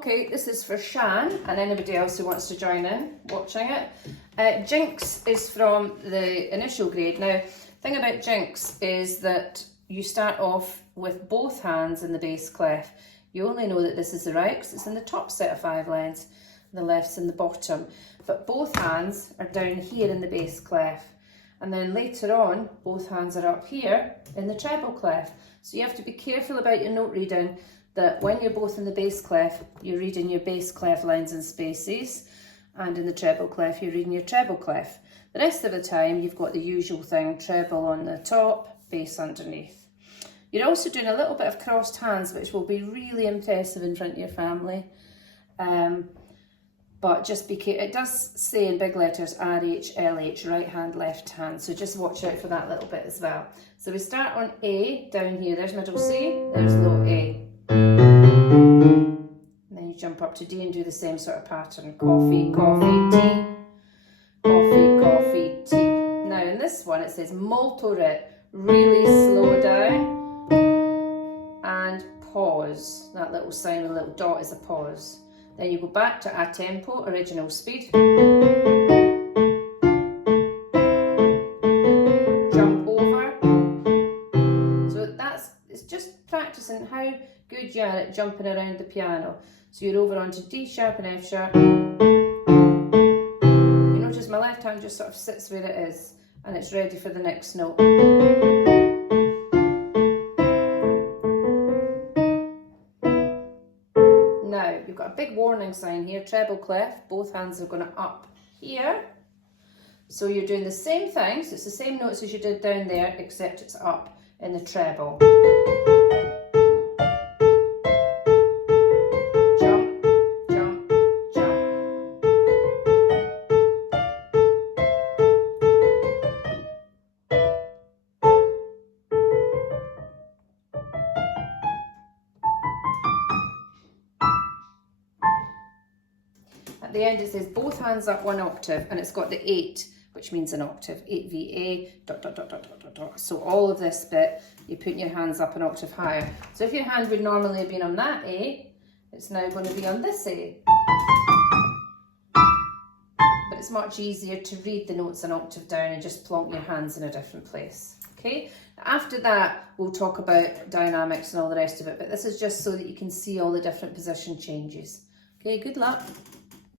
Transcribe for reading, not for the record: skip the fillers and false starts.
Okay, this is for Shan and anybody else who wants to join in watching it. Jinx is from the initial grade. Now, the thing about Jinx is that you start off with both hands in the bass clef. You only know that this is the right because it's in the top set of 5 lines, the left's in the bottom. But both hands are down here in the bass clef. And then later on, both hands are up here in the treble clef. So you have to be careful about your note reading, that when you're both in the bass clef, you're reading your bass clef lines and spaces, and in the treble clef, you're reading your treble clef. The rest of the time, you've got the usual thing, treble on the top, bass underneath. You're also doing a little bit of crossed hands, which will be really impressive in front of your family. But just be careful, it does say in big letters RH, LH, right hand, left hand, so just watch out for that little bit as well. So we start on A, down here, there's middle C, there's low A. And then you jump up to D and do the same sort of pattern. Coffee, coffee, tea. Coffee, coffee, tea. Now in this one it says molto rit. Really slow down. And pause. That little sign with a little dot is a pause. Then you go back to a tempo, original speed. Jump over. So it's just practicing how good you are at jumping around the piano. So you're over onto D sharp and F sharp. You notice my left hand just sort of sits where it is and it's ready for the next note. Now you've got a big warning sign here, treble clef, both hands are going to up here. So you're doing the same thing, so it's the same notes as you did down there, except it's up in the treble. At the end it says both hands up 1 octave and it's got the 8, which means an octave, 8 VA, dot, dot, dot, dot, dot, dot, dot. So all of this bit, you're putting your hands up an octave higher. So if your hand would normally have been on that A, it's now going to be on this A. But it's much easier to read the notes an octave down and just plonk your hands in a different place. Okay, after that we'll talk about dynamics and all the rest of it, but this is just so that you can see all the different position changes. Okay, good luck.